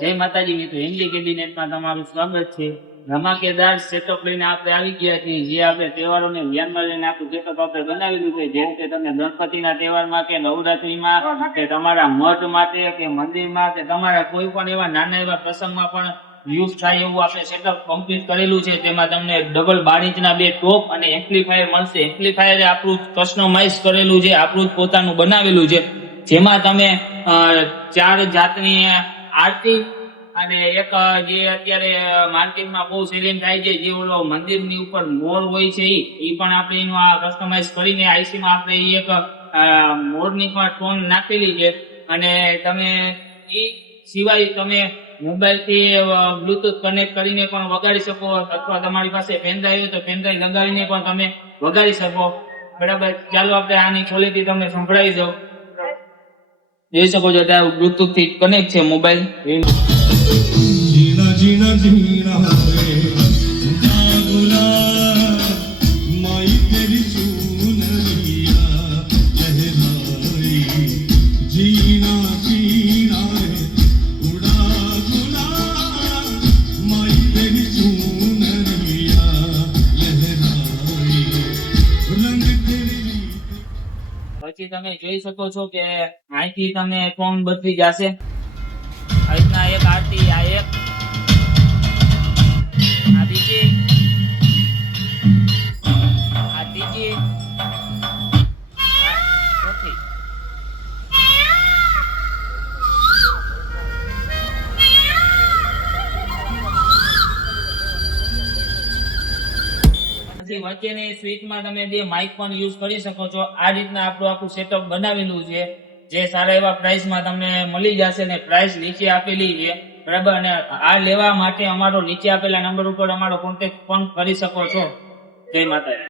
જય માતાજી મિત્રો, હિન્દી કેબિનેટમાં તમારું સ્વાગત છે. ધમાકેદાર સેટઅપ લઈને આપણે આવી ગયા છીએ, જે આપણે તહેવારોને ધ્યાનમાં લઈને આપણું સેટઅપ આપણે બનાવેલું છે. જેમ કે તમે ગણપતિના તહેવારમાં કે નવરાત્રીમાં કે તમારા મઠ માટે કે મંદિરમાં કે તમારા કોઈ પણ એવા નાના એવા પ્રસંગમાં પણ યુઝ થાય એવું આપણે સેટઅપ કમ્પ્લીટ કરેલું છે. તેમાં તમને ડબલ 12 ઇંચના બે ટોપ અને એમ્પ્લીફાયર મળશે. એમ્પ્લીફાયર આપણું કસ્ટમાઇઝ કરેલું છે, આપણું પોતાનું બનાવેલું છે, જેમાં તમે 4 જાતની આરતી અને એક જે અત્યારે માર્કેટમાં બહુ સેલિંગ થાય છે, જે ઓલો મંદિરની ઉપર મોર હોય છે, એ પણ આપણે એનું આ કસ્ટમાઇઝ કરીને આઈસીમાં આપણે એક મોરની પણ ટોન નાખેલી છે. અને તમે એ સિવાય તમે મોબાઈલથી બ્લુટૂથ કનેક્ટ કરીને પણ વગાડી શકો, અથવા તમારી પાસે પેનડ્રાઈવ હોય તો પેનડ્રાઈવ લગાવીને પણ તમે વગાડી શકો. બરાબર, ચાલો આપણે આની ક્વોલિટી તમને સંભળાવી દઉં. જોઈ શકો છો ત્યાં બ્લુટૂથ થી કનેક્ટ છે મોબાઈલ. જીણા જીણા જીણા રે જાગુલા માઈ તેરી સુનરિયા લહેરાઈ જીણા જીણા રે ઉડા ગુલા માઈ તેરી સુનરિયા લહેરાઈ રંગ તેરી. પછી તમે જોઈ શકો છો કે અહીંથી તમે ટોન બદલી જશે. આ રીતના એક આરતી, આ એક, આ બીજી, આ ત્રીજી, આ ચોથી. પછી વચ્ચેની સ્વિચમાં તમે બે માઇક પણ યુઝ કરી શકો છો. આ રીતના આપણું આખું સેટઅપ બનાવેલું છે, જે સારા એવા પ્રાઇસમાં તમને મળી જશે ને પ્રાઇસ નીચે આપેલી છે. બરાબર, અને આ લેવા માટે અમારો નીચે આપેલા નંબર ઉપર અમારો કોન્ટેક્ટ પણ કરી શકો છો. જય માતાજી.